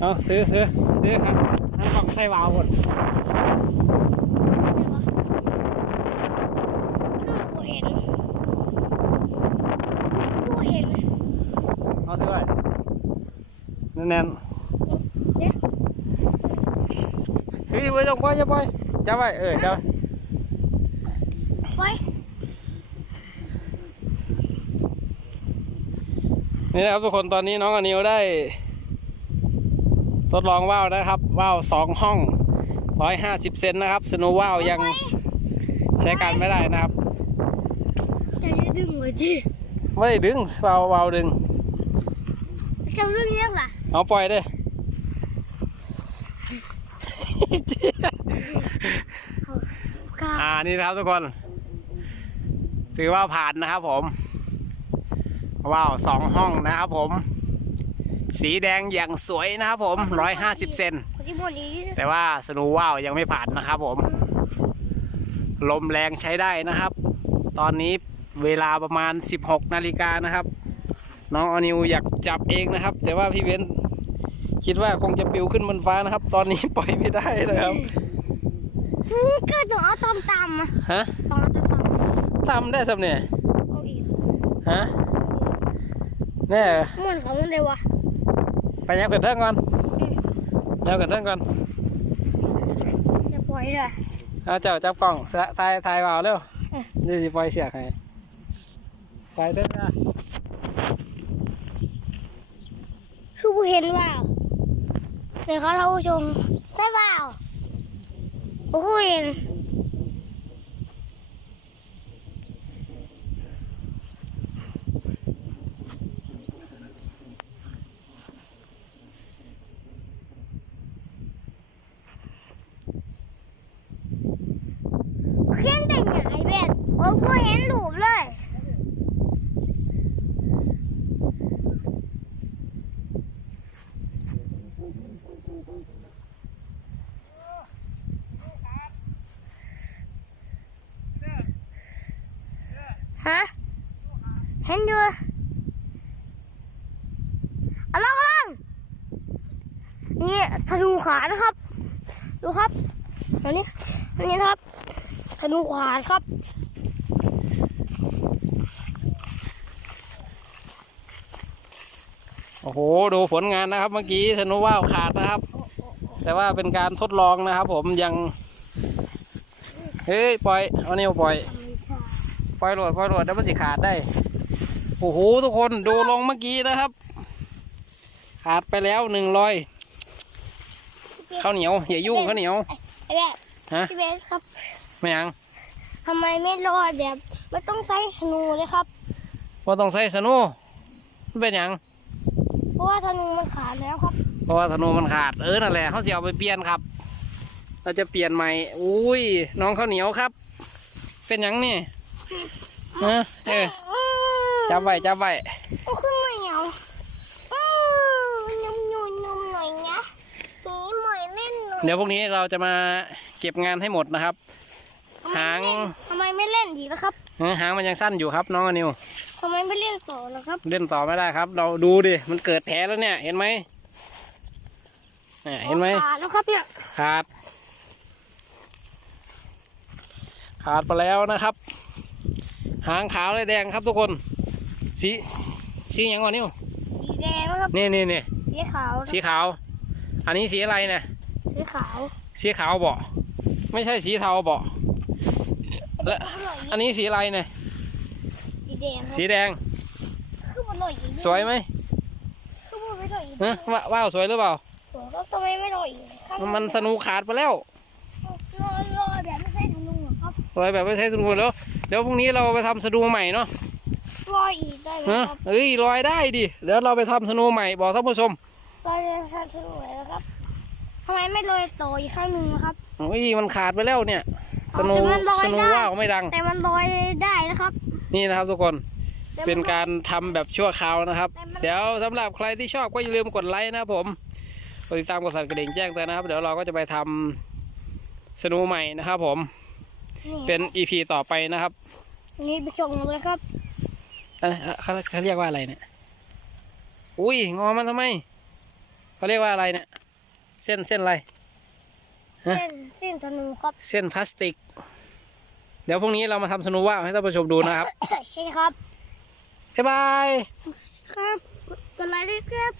เอาซื้อซื้อซื้อครับอันนั้นของไส้วาวหมดแน่น ไม่ต้องปล่อยอย่าปล่อยจับไว้เออจับไว้ไว้นี่นะครับทุกคนตอนนี้น้องอนิวได้ ทดลองว่าวนะครับว่าวสองห้องร้อยห้าสิบเซนนะครับสโนว์ว่าวยังใช้การไม่ได้นะครับจะจะดึงไว้จีไม่ได้ดึงว่าวว่าวดึงจะดึงเนี่ยล่ะเอาปล่อยเด้ครับอ่านี่นะครับทุกคน ถือว่าผ่านนะครับผม ว้าวสองห้องนะครับผม สีแดงอย่างสวยนะครับผมร้อยห้าสิบเซนคนที่หมดนี้แต่ว่าสโนูว้าวยังไม่ผ่านนะครับผม ลมแรงใช้ได้นะครับ ตอนนี้เวลาประมาณ 16 นาฬิกานะครับ น้องอนิวอยากจับเองนะครับ แต่ว่าพี่เบนซ์ คิดว่าคงจะปลิวขึ้นบนฟ้านะครับ ตอนนี้ปล่อยไม่ได้นะครับฟุ้งก็ต้องเอาตอมตำอะฮะต้องเอาตอมตำทำได้สำเนี่ยเอาอีกฮะแน่ม่วนของมันเลยวะไปยังเกิดเทิงก่อนยังเกิดเทิงก่อนจะปล่อยเลยเอาเจ้าจับกล้องถ่ายถ่ายเอาเร็วนี่สิปล่อยเสียกให้ไปเด้อนะคือผู้เห็นว่า เดี๋ยวเขาท่านผู้ชมได้เปล่าโอ้โหเห็นเขียนแต่ใหญ่เบ็ดโอ้ผู้เห็นรูปเลย ฮะ เห็นอยู่เอาลองเอาลองนี่ธนูขานะครับ ดูครับอันนี้อันนี้นะครับธนูขานครับโอ้โห ดูผลงานนะครับ เมื่อกี้ธนูว่าวขาดนะครับ แต่ว่าเป็นการทดลองนะครับ ผมยัง เฮ้ย ปล่อย เอานิ้วปล่อย ปล่อยโหลดปล่อยโหลดแล้วมันสิขาดได้ โอ้โหทุกคนดูลงเมื่อกี้นะครับ ขาดไปแล้วหนึ่งรอยข้าวเหนียวอย่ายุ่งข้าวเหนียวไอ้แบบฮะพี่เบสครับไม่ยังทำไมไม่ลอยแบบไม่ต้องใช้ธนูเลยครับว่าต้องใส่สนูมันเป็นหยังเพราะว่าธนูมันขาดแล้วครับ เพราะว่าธนูมันขาดเออนั่นแหละเขาจะเอาไปเปลี่ยนครับ เราจะเปลี่ยนใหม่ อุ้ยน้องข้าวเหนียวครับ เป็นหยังนี่ ฮะเออจับไว้จับไว้ก็ขึ้นมาเหนียวอือนุ่มนุ่มนุ่มหน่อยนะนี่หมวยเล่นหน่อยเดี๋ยวพรุ่งนี้เราจะมาเก็บงานให้หมดนะครับ หางทำไมไม่เล่นอีกนะครับเออหางมันยังสั้นอยู่ครับน้องอนิวทำไมไม่เล่นต่อนะครับ เล่นต่อไม่ได้ครับ เราดูดิมันเกิดแผลแล้วเนี่ย เห็นไหมเนี่ยเห็นไหมขาดแล้วครับเนี่ยขาดขาดไปแล้วนะครับ หางขาวเลยแดงครับทุกคน สีสีอย่างก่อนนิวสีแดงนะครับนี่นี่นี่สีขาวนะสีขาว อันนี้สีอะไรเนี่ยสีขาว สีขาวเบาะไม่ใช่สีเทาเบาะและอร่อยอันนี้สีอะไรเนี่ยสีแดงครับสีแดงคือมันอร่อยอีกสวยไหมคือมันไม่อร่อยอีกฮะว่าว้าวสวยหรือเปล่าสวยครับทำไมไม่อร่อยอีกครับมันสนูขาดไปแล้วรอรอแบบไม่ใช่ธนูอะครับสวยแบบไม่ใช่สนูแล้ว เดี๋ยวพรุ่งนี้เราไปทำสนูใหม่เนาะรออีกได้ไหมฮะครับเอ้ยลอยได้ดิเดี๋ยวเราไปทำสนูใหม่บอกท่านผู้ชมรอจะทำธนูแล้วครับทำไมไม่โรยต่ออีกข้างหนึ่งนะครับโอ้ยมันขาดไปแล้วเนี่ยสนูแต่มันลอยสนูได้ว่าวไม่ดัง แต่มันลอยได้นะครับ นี่นะครับทุกคนแต่มัเป็นการทำแบบชั่วคราวนะครับแต่มันเดี๋ยวสำหรับใครที่ชอบก็อย่าลืมกดไลค์นะครับผมกดติดตามกดสั่นกระดิ่งแจ้งเตือนนะครับ เดี๋ยวเราก็จะไปทำสนูใหม่นะครับผมนี่ เป็น EP ต่อไปนะครับ นี่ไปชมเลยครับอะไรเขาเขาเรียกว่าอะไรเนี่ย อุ้ยงอมันทำไมเขาเรียกว่าอะไรเนี่ย เส้นเส้นอะไรฮะเส้นเส้นธนูครับ เส้นพลาสติก เดี๋ยวพรุ่งนี้เรามาทำสนุว่าวให้ท่านผู้ชมดูนะครับ ใช่ครับบ๊ายบายครับกดไลค์ด้วยครับ